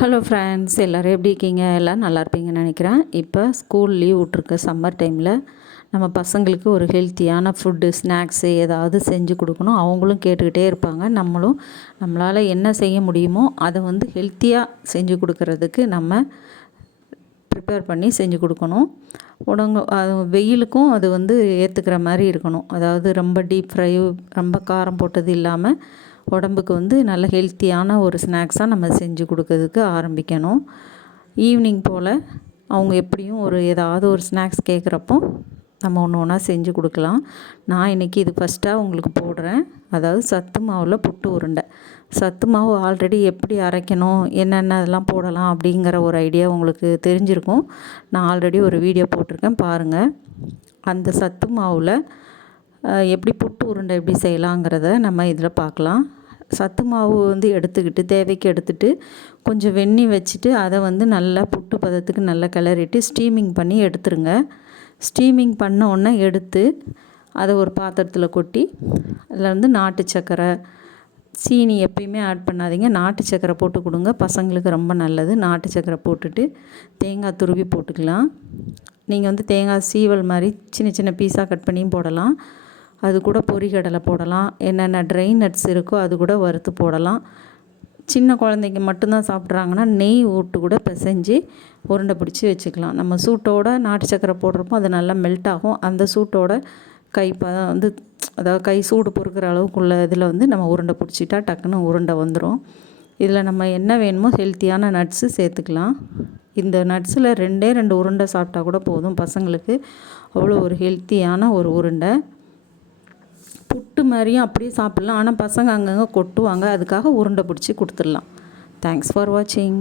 Hello friends, எல்லோரும் எப்படி இருக்கீங்க? எல்லோரும் நல்லா இருப்பீங்கன்னு நினைக்கிறேன். இப்போ ஸ்கூல் லீவ் விட்ருக்க சம்மர் டைமில் நம்ம பசங்களுக்கு ஒரு ஹெல்த்தியான ஃபுட்டு, ஸ்நாக்ஸு ஏதாவது செஞ்சு கொடுக்கணும். அவங்களும் கேட்டுக்கிட்டே இருப்பாங்க. நம்மளால் என்ன செய்ய முடியுமோ அதை ஹெல்த்தியாக செஞ்சு கொடுக்கறதுக்கு நம்ம ப்ரிப்பேர் பண்ணி செஞ்சு கொடுக்கணும். அது வெயிலுக்கும் அது ஏற்றுக்கிற மாதிரி இருக்கணும். அதாவது ரொம்ப டீப் ஃப்ரை, ரொம்ப காரம் போட்டது இல்லாமல் உடம்புக்கு நல்ல ஹெல்த்தியான ஒரு ஸ்நாக்ஸாக நம்ம செஞ்சு கொடுக்கறதுக்கு ஆரம்பிக்கணும். ஈவினிங் போல் அவங்க எப்படியும் ஏதாவது ஒரு ஸ்நாக்ஸ் கேட்குறப்போ நம்ம ஒன்று ஒன்றா செஞ்சு கொடுக்கலாம். நான் இன்றைக்கி இது ஃபஸ்ட்டாக உங்களுக்கு போடுறேன். அதாவது சத்து மாவில் புட்டு உருண்டை. சத்து மாவு ஆல்ரெடி எப்படி அரைக்கணும், என்னென்ன இதெல்லாம் போடலாம் அப்படிங்கிற ஒரு ஐடியா உங்களுக்கு தெரிஞ்சிருக்கும். நான் ஆல்ரெடி ஒரு வீடியோ போட்டிருக்கேன், பாருங்கள். அந்த சத்து மாவில் எப்படி புட்டு உருண்டை எப்படி செய்யலாங்கிறத நம்ம இதில் பார்க்கலாம். சத்து மாவு எடுத்துக்கிட்டு தேவைக்கு எடுத்துகிட்டு கொஞ்சம் வெந்நீர் வச்சுட்டு அதை நல்லா புட்டு பதத்துக்கு நல்லா கிளறிட்டு ஸ்டீமிங் பண்ணி எடுத்துருங்க. ஸ்டீமிங் பண்ண உடனே எடுத்து அதை ஒரு பாத்திரத்தில் கொட்டி அதில் நாட்டு சர்க்கரை, சீனி எப்பயுமே ஆட் பண்ணாதீங்க. நாட்டு சர்க்கரை போட்டு கொடுங்க, பசங்களுக்கு ரொம்ப நல்லது. நாட்டு சர்க்கரை போட்டுட்டு தேங்காய் துருவி போட்டுக்கலாம். நீங்கள் தேங்காய் சீவல் மாதிரி சின்ன சின்ன பீஸாக கட் பண்ணியும் போடலாம். அது கூட பொரிகடலை போடலாம். என்னென்ன ட்ரை நட்ஸ் இருக்கோ அது கூட வறுத்து போடலாம். சின்ன குழந்தைங்க மட்டும்தான் சாப்பிட்றாங்கன்னா நெய் ஊட்டு கூட பிசைஞ்சு உருண்டை பிடிச்சி வச்சுக்கலாம். நம்ம சூட்டோட நாட்டு சக்கரை போடுறப்போ அது நல்லா மெல்ட் ஆகும். அந்த சூட்டோட அதாவது கை சூடு பொறுக்கிற அளவுக்குள்ள இதில் நம்ம உருண்டை பிடிச்சிட்டா டக்குன்னு உருண்டை வந்துடும். இதில் நம்ம என்ன வேணுமோ ஹெல்த்தியான நட்ஸு சேர்த்துக்கலாம். இந்த நட்ஸில் 2 உருண்டை சாப்பிட்டா கூட போதும் பசங்களுக்கு. அவ்வளோ ஒரு ஹெல்த்தியான ஒரு உருண்டை. புட்டு மாதிரியும் அப்படியே சாப்பிட்லாம். ஆனால் பசங்க அங்கங்கே கொட்டுவாங்க. அதுக்காக உருண்டை பிடிச்சி கொடுத்துடலாம். தேங்க்ஸ் ஃபார் வாட்சிங்.